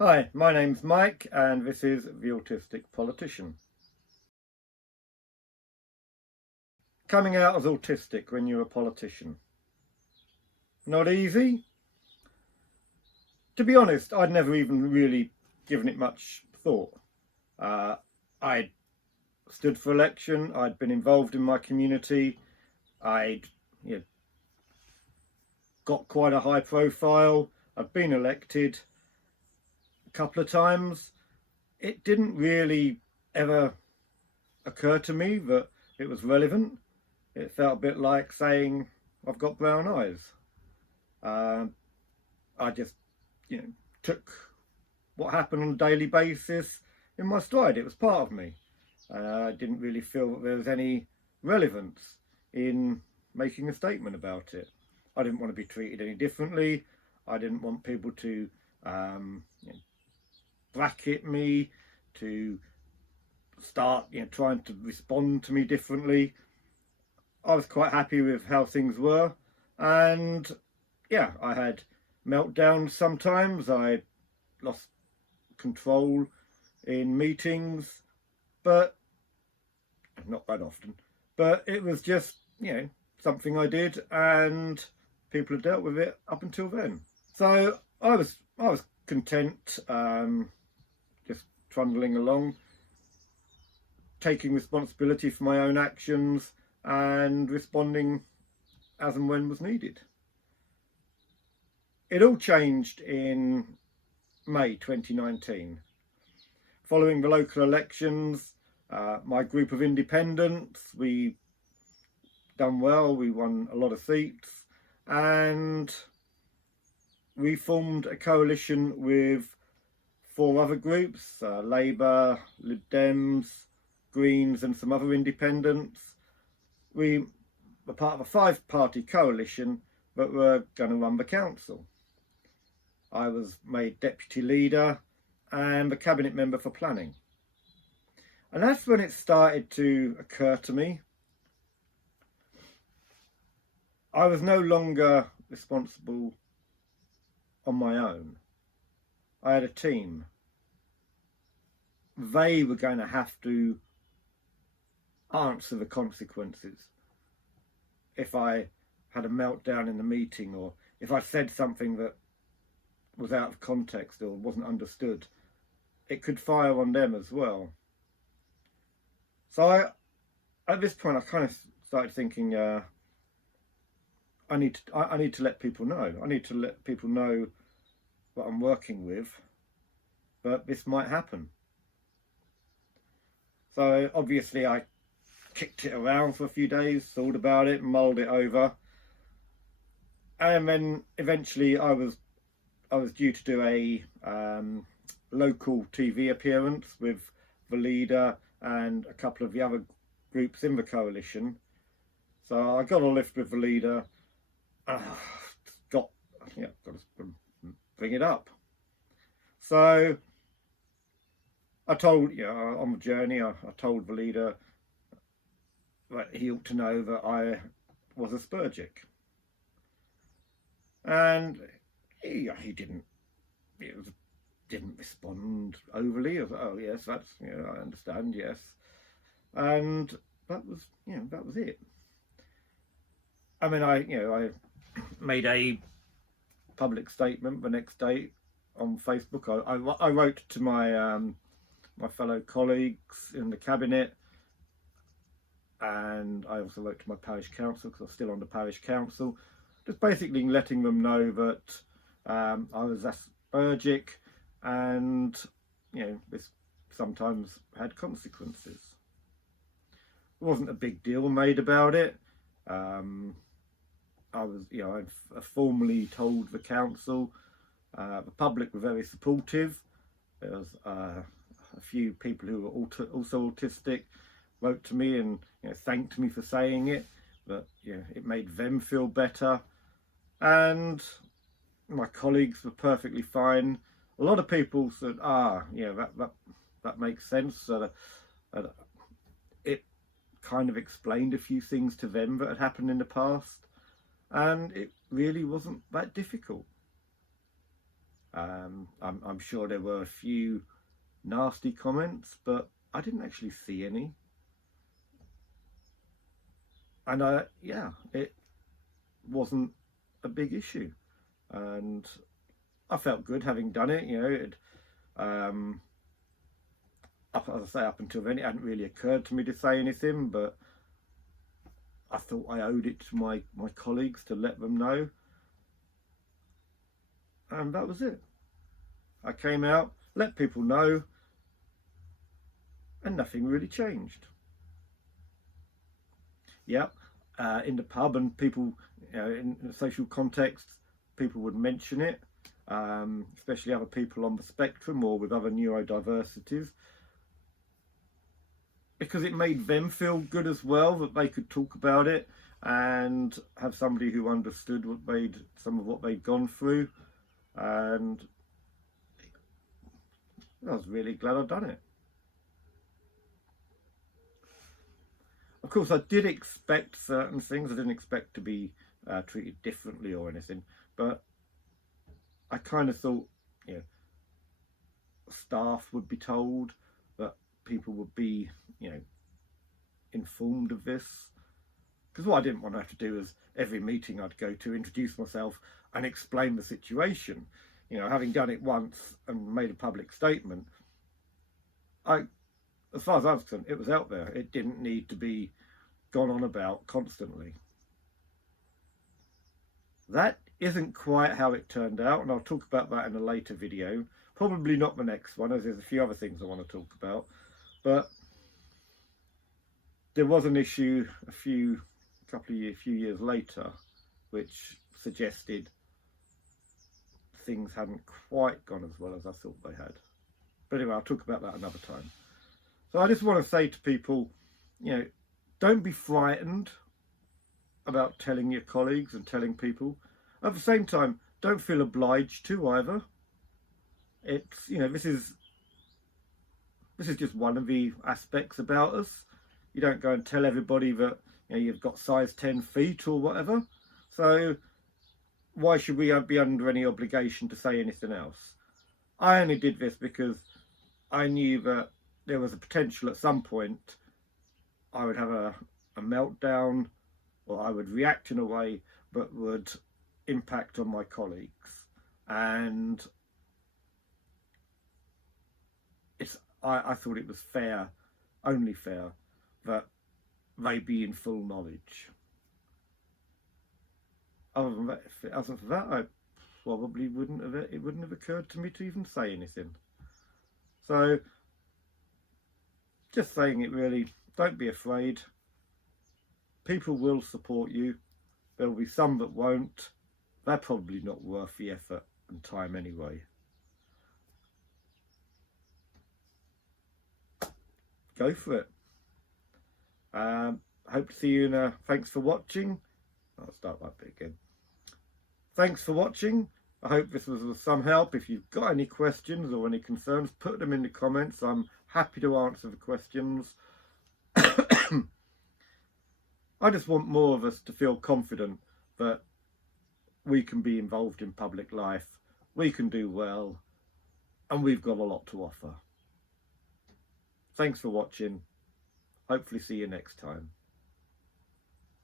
Hi, my name's Mike and this is The Autistic Politician. Coming out as autistic when you're a politician. Not easy. To be honest, I'd never even really given it much thought. Uh, I'd stood for election, I'd been involved in my community, I'd you know, got quite a high profile, I'd been elected a couple of times. It didn't really ever occur to me that it was relevant. It felt a bit like saying, I've got brown eyes. Um, I just, took what happened on a daily basis in my stride. It was part of me. I didn't really feel that there was any relevance in making a statement about it. I didn't want to be treated any differently. I didn't want people to bracket me, to start trying to respond to me differently. I was quite happy with how things were, and yeah, I had meltdowns sometimes. I lost control in meetings, but not that often. But it was just, something I did, and people had dealt with it up until then. So I was content, just trundling along, taking responsibility for my own actions and responding as and when was needed. It all changed in May 2019. Following the local elections, my group of independents, we done well, we won a lot of seats, and we formed a coalition with 4 other groups, Labour, Lib Dems, Greens and some other independents. We were part of a 5-party coalition that were going to run the council. I was made deputy leader and a cabinet member for planning. And that's when it started to occur to me. I was no longer responsible on my own. I had a team. They were going to have to answer the consequences if I had a meltdown in the meeting, or if I said something that was out of context or wasn't understood. It could fire on them as well. So at this point, I kind of started thinking, I need to let people know. I need to let people know what I'm working with, but this might happen. So obviously I kicked it around for a few days, thought about it, mulled it over, and then eventually I was due to do a local TV appearance with the leader and a couple of the other groups in the coalition. So I got a lift with the leader. Got to bring it up. So I told, on the journey, I told the leader that he ought to know that I was Aspergic. And he didn't respond overly. I was like, oh yes, that's I understand, yes. And that was it. I mean, I made a public statement the next day on Facebook. I wrote to my my fellow colleagues in the cabinet, and I also wrote to my parish council because I was still on the parish council, just basically letting them know that I was Aspergic, and this sometimes had consequences. There wasn't a big deal made about it. I've formally told the council. The public were very supportive. There was a few people who were also autistic wrote to me and thanked me for saying it. But it made them feel better, and my colleagues were perfectly fine. A lot of people said, that makes sense. So it kind of explained a few things to them that had happened in the past, and it really wasn't that difficult. I'm sure there were a few nasty comments, but I didn't actually see any. And yeah, it wasn't a big issue. And I felt good having done it. As I say, up until then, it hadn't really occurred to me to say anything, but I thought I owed it to my colleagues to let them know. And that was it. I came out, let people know, and nothing really changed. Yep, in the pub and people, in social contexts, people would mention it, especially other people on the spectrum or with other neurodiversities, because it made them feel good as well that they could talk about it and have somebody who understood some of what they'd gone through. And I was really glad I'd done it. Of course, I did expect certain things. I didn't expect to be treated differently or anything, but I kind of thought, staff would be told, that people would be, informed of this. Because what I didn't want to have to do is every meeting I'd go to introduce myself and explain the situation. Having done it once and made a public statement, as far as I was concerned, it was out there. It didn't need to be gone on about constantly. That isn't quite how it turned out, and I'll talk about that in a later video. Probably not the next one, as there's a few other things I want to talk about. But there was an issue a few years later, which suggested things hadn't quite gone as well as I thought they had. But anyway, I'll talk about that another time. So I just want to say to people, don't be frightened about telling your colleagues and telling people. At the same time, don't feel obliged to either. It's, this is just one of the aspects about us. You don't go and tell everybody that you've got size 10 feet or whatever. So why should we be under any obligation to say anything else? I only did this because I knew that there was a potential at some point I would have a meltdown, or I would react in a way that would impact on my colleagues. And I thought it was fair, only fair, that they be in full knowledge. Other than that, I probably wouldn't have occurred to me to even say anything. So, just saying it really, don't be afraid. People will support you. There will be some that won't. They're probably not worth the effort and time anyway. Go for it. Hope to see you in thanks for watching. I'll start that bit again. Thanks for watching. I hope this was of some help. If you've got any questions or any concerns, put them in the comments. I'm happy to answer the questions. I just want more of us to feel confident that we can be involved in public life, we can do well, and we've got a lot to offer. Thanks for watching. Hopefully see you next time.